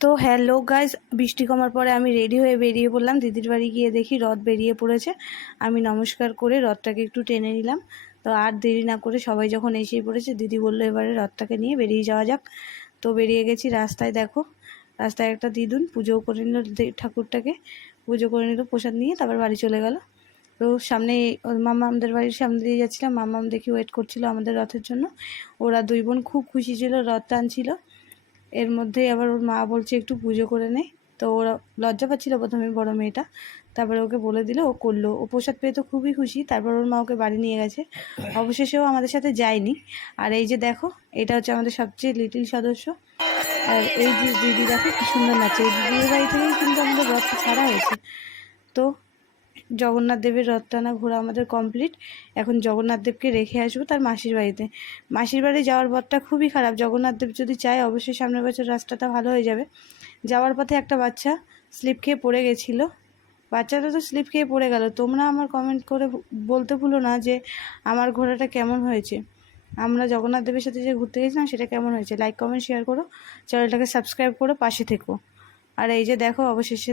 তো hello guys, বৃষ্টি কমার পরে আমি রেডি হয়ে বেরিয়ে পড়লাম। দিদির বাড়ি গিয়ে দেখি রথ বেরিয়ে পড়েছে। আমি নমস্কার করে রথটাকে একটু টেনে নিলাম। তো আর দেরি না করে সবাই যখন এসেই পড়েছে, দিদি বললো এবারে রথটাকে নিয়ে বেরিয়ে যাওয়া যাক। তো বেরিয়ে গেছি। রাস্তায় দেখো, রাস্তায় একটা দিদুন পুজোও করে নিল, ঠাকুরটাকে পুজো করে নিল, প্রসাদ নিয়ে তারপর বাড়ি চলে গেল। তো সামনে মামামদের বাড়ির সামনে দিয়ে যাচ্ছিলাম, মামাম দেখি ওয়েট করছিল আমাদের রথের জন্য। ওরা দুই বোন খুব খুশি ছিল, রথ টানছিল। এর মধ্যেই আবার ওর মা বলছে একটু পুজো করে নে। তো ওরা লজ্জা পাচ্ছিল প্রথমে, বড় মেয়েটা। তারপরে ওকে বলে দিল, ও করলো। ও প্রসাদ পেয়ে তো খুবই খুশি। তারপর ওর মা ওকে বাড়ি নিয়ে গেছে। অবশেষেও আমাদের সাথে যায়নি। আর এই যে দেখো, এটা হচ্ছে আমাদের সবচেয়ে লিটিল সদস্য। আর এই যে দিদি দেখো কি সুন্দর নাচে। এই দিদির বাড়ি থেকেই কিন্তু আমাদের রথটা ছাড়া হয়েছে। তো জগন্নাথ দেবের রথ টানা ঘোরা আমাদের কমপ্লিট। এখন জগন্নাথ দেবকে রেখে আসবো তার মাসির বাড়িতে। মাসির বাড়ি যাওয়ার পথটা খুবই খারাপ। জগন্নাথ দেব যদি চায় অবশ্যই সামনের বছর রাস্তাটা ভালো হয়ে যাবে। যাওয়ার পথে একটা বাচ্চা স্লিপ খেয়ে পড়ে গেছিলো। বাচ্চাটা তো স্লিপ খেয়ে পড়ে গেল। তোমরা আমার কমেন্ট করে বলতে ভুলো না যে আমার ঘোরাটা কেমন হয়েছে, আমরা জগন্নাথ দেবের সাথে যে ঘুরতে গেছিলাম সেটা কেমন হয়েছে। লাইক কমেন্ট শেয়ার করো, চ্যানেলটাকে সাবস্ক্রাইব করো, পাশে থেকো। আর এই যে দেখো, অবশেষে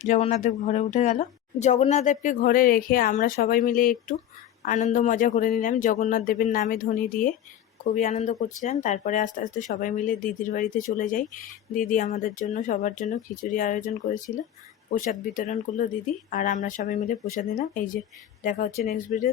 জগন্নাথ দেব ঘরে উঠে গেল। জগন্নাথ দেবকে ঘরে রেখে আমরা সবাই মিলে একটু আনন্দ মজা করে নিলাম জগন্নাথ দেবের নামে ধ্বনি দিয়ে। খুবই আনন্দ করছিলাম। তারপরে আস্তে আস্তে সবাই মিলে দিদির বাড়িতে চলে যাই। দিদি আমাদের জন্য, সবার জন্য খিচুড়ি আয়োজন করেছিল, প্রসাদ বিতরণ করলো দিদি। আর আমরা সবাই মিলে প্রসাদ নিলাম। এই যে দেখা হচ্ছে নেক্সট ভিডিও।